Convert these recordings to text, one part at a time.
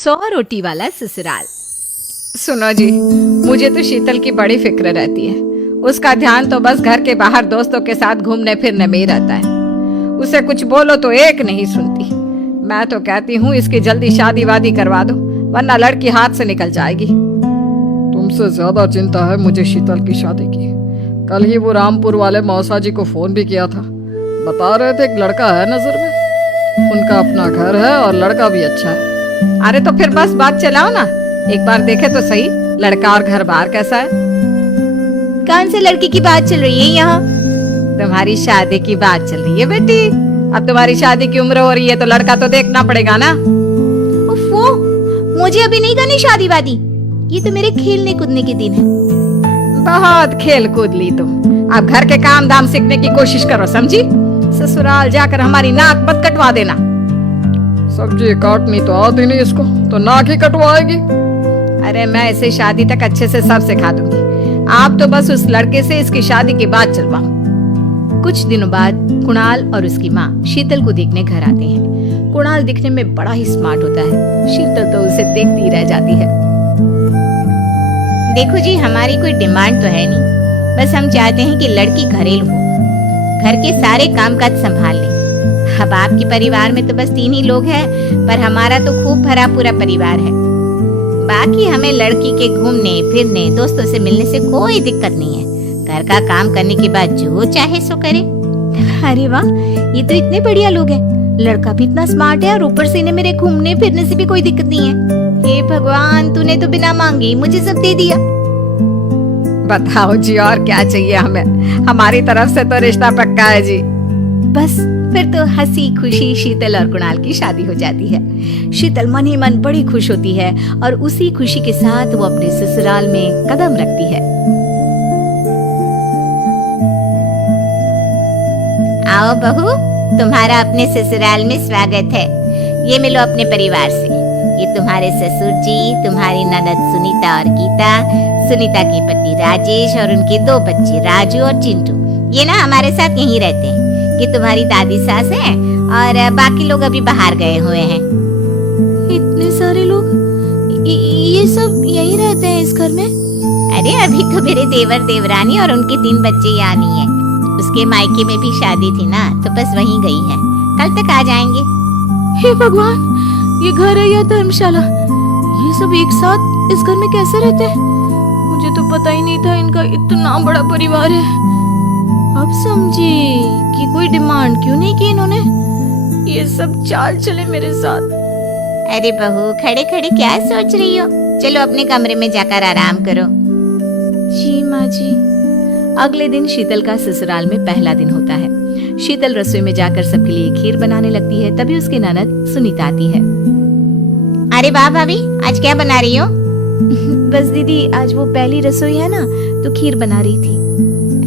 100 रोटी वाला ससुराल। सुनो जी, मुझे तो शीतल की बड़ी फिक्र रहती है। उसका ध्यान तो बस घर के बाहर दोस्तों के साथ घूमने फिरने में ही रहता है। उसे कुछ बोलो तो एक नहीं सुनती। मैं तो कहती हूँ इसकी जल्दी शादी वादी करवा दो, वरना लड़की हाथ से निकल जाएगी। तुमसे ज्यादा चिंता है मुझे शीतल की शादी की। कल ही वो रामपुर वाले मौसा जी को फोन भी किया था। बता रहे थे एक लड़का है नजर में, उनका अपना घर है और लड़का भी अच्छा है। अरे तो फिर बस बात चलाओ ना, एक बार देखे तो सही लड़का और घर बार कैसा है। कौन से लड़की की बात चल रही है यहाँ? तुम्हारी शादी की बात चल रही है बेटी। अब तुम्हारी शादी की उम्र हो रही है तो लड़का तो देखना पड़ेगा ना। उफ़ो, मुझे अभी नहीं करनी शादी वादी। ये तो मेरे खेलने कूदने के दिन है। बहुत खेल कूद ली तुम। अब घर के काम धाम सीखने की कोशिश करो, समझी? ससुराल जाकर हमारी नाक मत कटवा देना। सब्जी काटनी तो आती नहीं इसको, तो नाक ही कटवाएगी। अरे मैं इसे शादी तक अच्छे से सब सिखा दूंगी। आप तो बस उस लड़के से इसकी शादी की बात चलवाओ। कुछ दिनों बाद कुणाल और उसकी माँ शीतल को देखने घर आते हैं। कुणाल दिखने में बड़ा ही स्मार्ट होता है। शीतल तो उसे देखती रह जाती है। देखो जी, हमारी कोई डिमांड तो है नहीं, बस हम चाहते हैं कि लड़की घरेलू हो, घर के सारे कामकाज संभाल ले। अब आपके परिवार में तो बस 3 ही लोग हैं, पर हमारा तो खूब भरा पूरा परिवार है। बाकी हमें लड़की के घूमने फिरने, दोस्तों से मिलने से कोई दिक्कत नहीं है। घर का काम करने के बाद जो चाहे सो करे। अरे वाह, ये तो इतने बढ़िया लोग हैं। लड़का भी इतना स्मार्ट है और ऊपर से इन्हें मेरे घूमने फिरने से भी कोई दिक्कत नहीं है। हे भगवान, तूने तो बिना मांगे ही मुझे सब दे दिया। बताओ जी, और क्या चाहिए हमें? हमारी तरफ से तो रिश्ता पक्का है जी। बस फिर तो हंसी खुशी शीतल और कुणाल की शादी हो जाती है। शीतल मन ही मन बड़ी खुश होती है और उसी खुशी के साथ वो अपने ससुराल में कदम रखती है। आओ बहू, तुम्हारा अपने ससुराल में स्वागत है। ये मिलो अपने परिवार से। ये तुम्हारे ससुर जी, तुम्हारी ननद सुनीता और गीता, सुनीता के पति राजेश और उनके 2 बच्चे राजू और चिंटू। ये ना हमारे साथ यहीं रहते हैं। ये तुम्हारी दादी सास है और बाकी लोग अभी बाहर गए हुए हैं। इतने सारे लोग, ये सब यहीं रहते हैं इस घर में? अरे अभी तो मेरे देवर देवरानी और उनके 3 बच्चे यहाँ नहीं है। उसके मायके में भी शादी थी ना, तो बस वहीं गई है। कल तक आ जाएंगे। हे भगवान, ये घर है या धर्मशाला? ये सब एक साथ इस घर में कैसे रहते हैं? मुझे तो पता ही नहीं था इनका इतना बड़ा परिवार है। अब समझी कि कोई डिमांड क्यों नहीं की इन्होंने। ये सब चाल चले मेरे साथ। अरे बहू, खड़े खड़े क्या सोच रही हो? चलो अपने कमरे में जाकर आराम करो। जी माँ जी। अगले दिन शीतल का ससुराल में पहला दिन होता है। शीतल रसोई में जाकर सबके लिए खीर बनाने लगती है। तभी उसकी ननद सुनीता आती है। अरे वाह भाभी, आज क्या बना रही हो? बस दीदी, आज वो पहली रसोई है ना, तो खीर बना रही थी।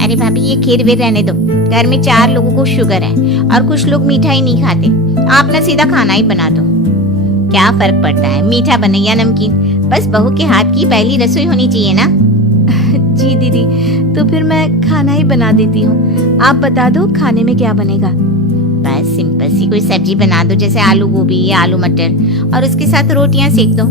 अरे भाभी, ये खीर भी रहने दो। घर में 4 लोगों को शुगर है और कुछ लोग मीठा ही नहीं खाते। आप ना सीधा खाना ही बना दो। क्या फर्क पड़ता है, मीठा बने या नमकीन, बस बहू के हाथ की पहली रसोई होनी चाहिए ना। जी दीदी, तो फिर मैं खाना ही बना देती हूँ। आप बता दो खाने में क्या बनेगा? बस सिंपल सी कोई सब्जी बना दो, जैसे आलू गोभी या आलू मटर, और उसके साथ रोटियां सेक दो।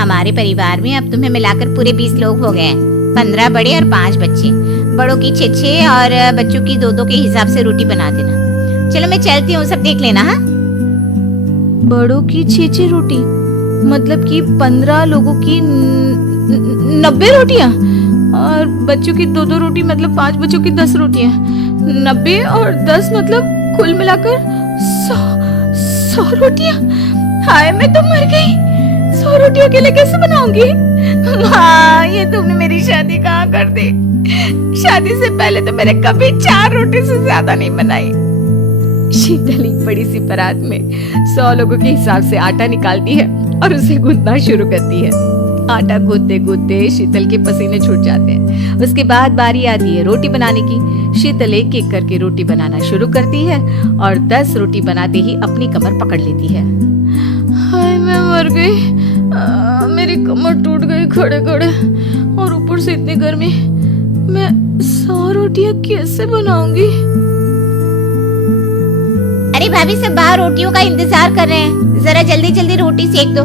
हमारे परिवार में अब तुम्हें मिलाकर पूरे 20 लोग हो गए हैं। 15 बड़े और 5 बच्चे। बड़ों की 6 और बच्चों की 2 के हिसाब से रोटी बना देना। चलो मैं चलती हूँ, सब देख लेना। हाँ, बड़ों की 6 रोटी मतलब कि 15 लोगों की 90 रोटियां, और बच्चों की 2 रोटी मतलब 5 बच्चों की 10 रोटियां। 90 और 10 मतलब कुल मिलाकर 100 रोटियां। हाय, मैं तो मर गई। 100 रोटियों के लिए कैसे बनाऊंगी? माँ, ये तुमने मेरी शादी कहाँ कर दी? शादी से पहले तो मैंने कभी 4 रोटी से ज्यादा नहीं बनाई। शीतल एक बड़ी सी परात में 100 लोगों के हिसाब से आटा निकालती है और उसे गूंथना शुरू करती है। आटा गूंथते गूंथते शीतल के पसीने छूट जाते हैं। उसके बाद बारी आती है रोटी बनाने की। शीतल एक एक करके रोटी बनाना शुरू करती है और 10 रोटी बनाते ही अपनी कमर पकड़ लेती है। हाय, मैं मर गई। मेरी कमर टूट गई खड़े खड़े, और ऊपर से इतनी गर्मी। मैं 100 रोटियां कैसे बनाऊंगी? अरे भाभी, सब बाहर रोटियों का इंतजार कर रहे हैं। जरा जल्दी जल्दी रोटी सेक दो।